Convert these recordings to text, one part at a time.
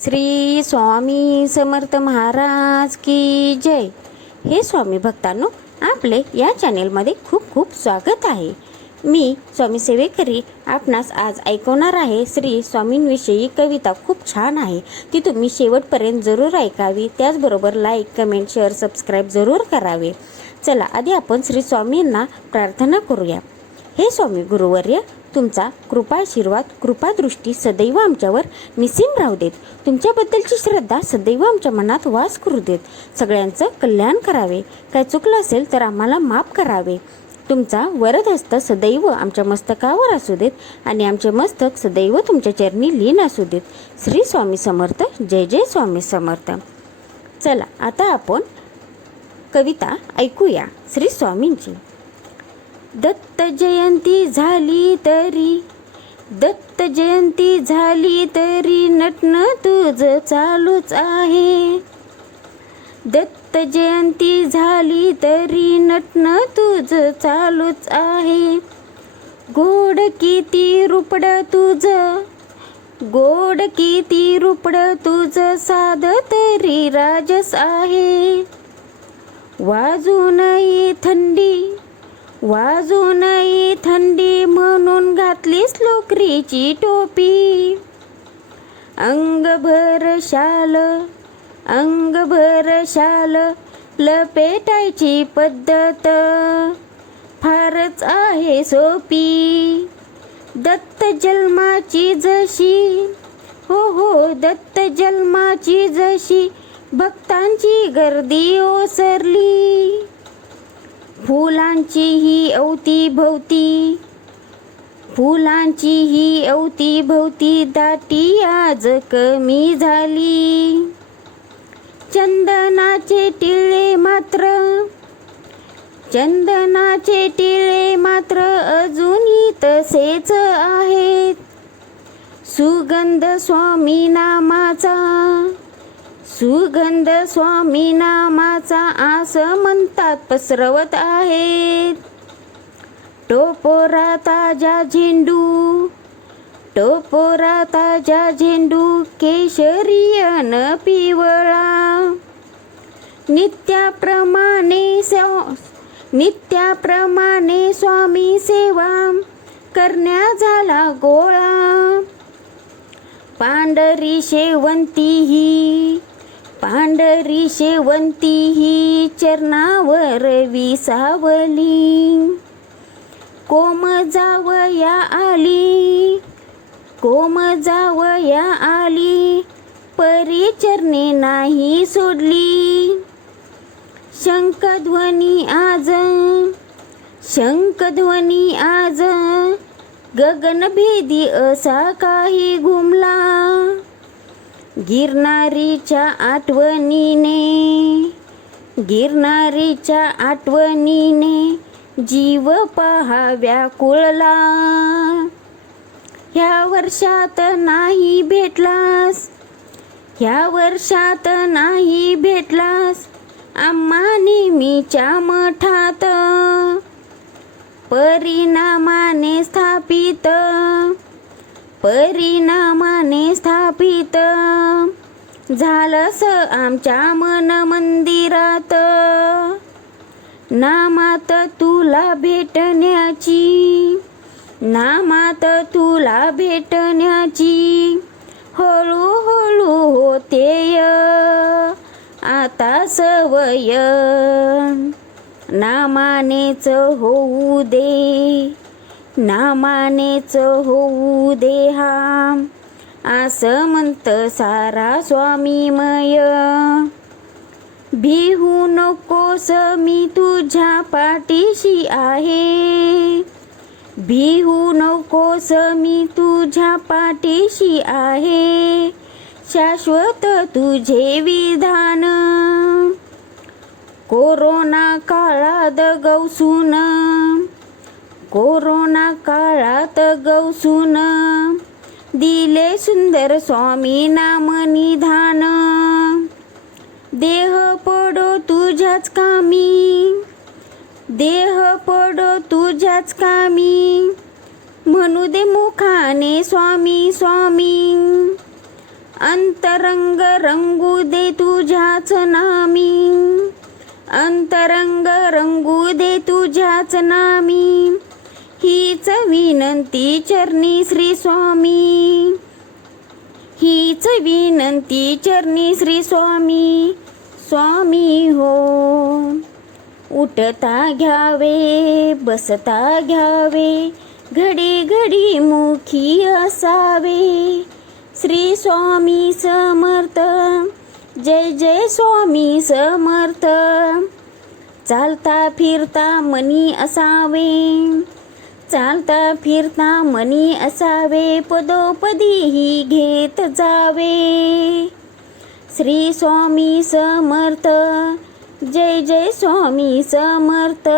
श्री स्वामी समर्थ महाराज की जय। हे स्वामी भक्तांनो, आपले या चॅनेलमध्ये खूप खूप स्वागत आहे। मी स्वामी सेवेकरी आपणास आज ऐकवणार आहे श्री स्वामींविषयी कविता। खूप छान आहे, ती तुम्ही शेवटपर्यंत जरूर ऐकावी। त्याचबरोबर लाईक, कमेंट, शेअर, सबस्क्राईब जरूर करावे। चला, आधी आपण श्री स्वामींना प्रार्थना करूया। हे स्वामी गुरुवर्य, तुमचा कृपाशीर्वाद, कृपादृष्टी सदैव आमच्यावर निसीम राहू देत। तुमच्याबद्दलची श्रद्धा सदैव आमच्या मनात वास करू देत। सगळ्यांचं कल्याण करावे। काय चुकलं असेल तर आम्हाला माफ करावे। तुमचा वरदहस्त सदैव आमच्या मस्तकावर असू देत आणि आमचे मस्तक सदैव तुमच्या चरणी लीन असू देत। श्री स्वामी समर्थ। जय जय स्वामी समर्थ। चला, आता आपण कविता ऐकूया श्री स्वामींची। दत्त जयंती झाली तरी, दत्त जयंती झाली तरी नटणं तुझं चालूच आहे। दत्त जयंती झाली तरी नटणं तुझं चालूच आहे। गोड किती रुपडं तुझं, गोड किती रुपडं तुझं, साधं तरी राजस आहे। वाजूनही थंडी, वाजूनही थंडी, म्हणून घातलीस लोकरीची टोपी। अंगभर शाल, अंगभर शाल, लपेटायची पद्धत फारच आहे सोपी। दत्त जन्माची जशी, हो हो, दत्त जन्माची जशी भक्तांची गर्दी ओसरली। फुलांची ही अवतीभवती, फुलांची ही अवतीभवती दाटी आज कमी झाली। चंदनाचे टिळे मात्र, चंदनाचे टिळे मात्र अजूनही तसेच आहेत। सुगंध स्वामी नामाचा, सुगंध स्वामी नामाचा असं म्हणतात पसरवत आहेत। टोपोरा ताजा झेंडू, टोपोरा ताजा झेंडू, केशरी अन पिवळा। नित्याप्रमाणे नित्याप्रमाणे स्वामी सेवा करण्या झाला गोळा। पांढरी शेवंती ही, पांढरी शेवंती ही चरणावर विसावली। कोम जावया आली, कोम जावया आली, परिचरणे नाही सोडली। शंखध्वनी आज, शंखध्वनी आज, गगनभेदी असा काही घुमला। गिरनारीच्या आठवणीने, गिरनारीच्या आठवणीने जीव पहा व्याकुळला। ह्या वर्षात नाही भेटलास, ह्या वर्षात नाही भेटलास आम्हा नेहमीच्या मठात। परिणामाने स्थापित, परिणामाने स्थापित झालंस आमच्या मन मंदिरात। नामात तुला भेटण्याची, नामात तुला भेटण्याची हळूहळू होतेय आता सवय। नामानेच होऊ दे, नामानेच होऊ दे हा, असं म्हणत सारा स्वामीमय। भिवू नकोस मी तुझ्या पाठीशी आहे, भिवू नकोस मी तुझ्या पाठीशी आहे। शाश्वत तुझे विधान, कोरोना काळात गवसून, कोरोना काळात गवसून दिले सुंदर स्वामी नाम निधान। देह पडो तुझ्याच कामी, देह पडो तुझ्याच कामी, म्हणू दे मुखाने स्वामी स्वामी। अंतरंग रंगू दे तुझ्याच नामी, अंतरंग रंगू दे तुझ्याच नामी, हीच विनंती चरणी श्री स्वामी, हीच विनंती चरणी श्री स्वामी, स्वामी हो. उठता घ्यावे बसता घ्यावे, घडी घडी मुखी असावे, श्री स्वामी समर्थ, जय जय स्वामी समर्थ. चालता फिरता मनी असावे, चालता फिरता मनी असावे, पदोपदी घेत जावे, श्री स्वामी समर्थ, जय जय स्वामी समर्थ,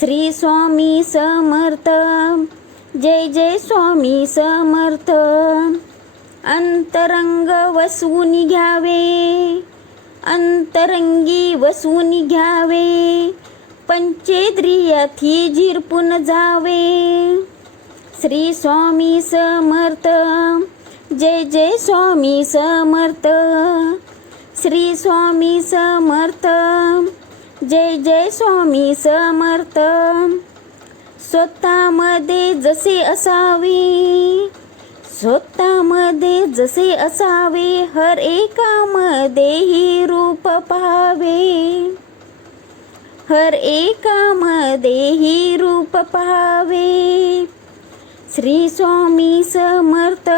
श्री स्वामी समर्थ, जय जय स्वामी समर्थ. अंतरंग वसून घ्यावे, अंतरंगी वसून घ्यावे, पंचेंद्रियाथी झिरपून जावे, श्री स्वामी समर्थ, जय जय स्वामी समर्थ, श्री स्वामी समर्थ, जय जय स्वामी समर्थ. स्वतःमध्ये जसे असावे, स्वतःमध्ये जसे असावे, हर एकामध्ये ही रूप पाहावे, हर एकामध्ये ही रूप पाहावे, श्री स्वामी समर्थ,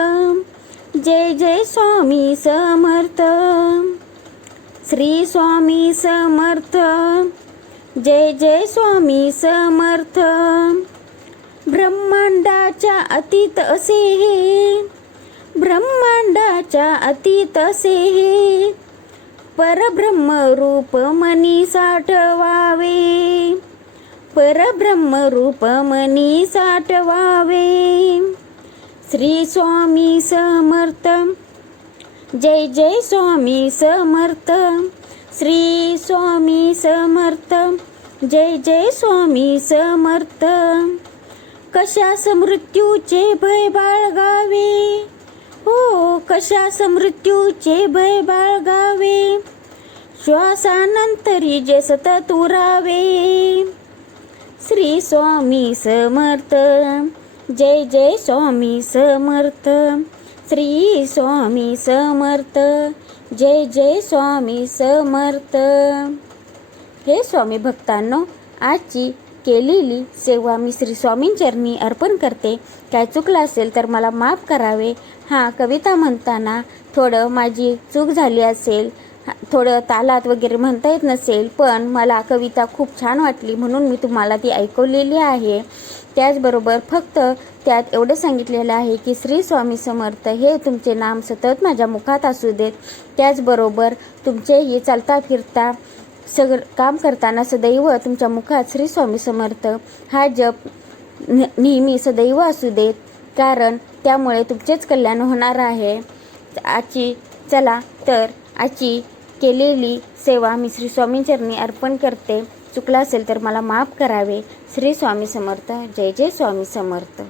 जय जय स्वामी समर्थ, श्री स्वामी समर्थ, जय जय स्वामी समर्थ. ब्रह्मांडाच्या अतीत असे हे, ब्रह्मांडाच्या अतीत असे हे, परब्रह्म रूप मनी साठवावे, परब्रह्म रूप मनी साठवावे, श्री स्वामी समर्थ, जय जय स्वामी समर्थ, श्री स्वामी समर्थ, जय जय स्वामी समर्थ. कशास मृत्यूचे भय बाळगावे, हो कशास मृत्यूचे भय बाळगावे, श्वासानंतरी जे सतत उरावे, श्री स्वामी समर्थ, जय जय स्वामी समर्थ, श्री स्वामी समर्थ, जय जय स्वामी समर्थ. हे स्वामी भक्तांनो, आजची केलेली सेवा मी श्री स्वामींचरणी अर्पण करते. काय चुकलं असेल तर मला माफ करावे. कविता म्हणताना थोडं माझी चूक झाली असेल, थोडं तालात वगैरे म्हणता येत नसेल, पण मला कविता खूप छान वाटली म्हणून मी तुम्हाला ती ऐकवलेली आहे. त्याचबरोबर फक्त त्यात एवढं सांगितलेलं आहे की श्री स्वामी समर्थ हे तुमचे नाम सतत माझ्या मुखात असू देत. त्याचबरोबर तुमचेही चालता फिरता सगळं काम करताना सदैव तुमच्या मुखात श्री स्वामी समर्थ हा जप नेहमी सदैव असू देत, कारण त्यामुळे तुमचेच कल्याण होणार आहे. चला तर आजची केलेली सेवा मी श्री स्वामींचरणी अर्पण करते. चुकलं असेल तर मला माफ करावे. श्री स्वामी समर्थ. जय जय स्वामी समर्थ.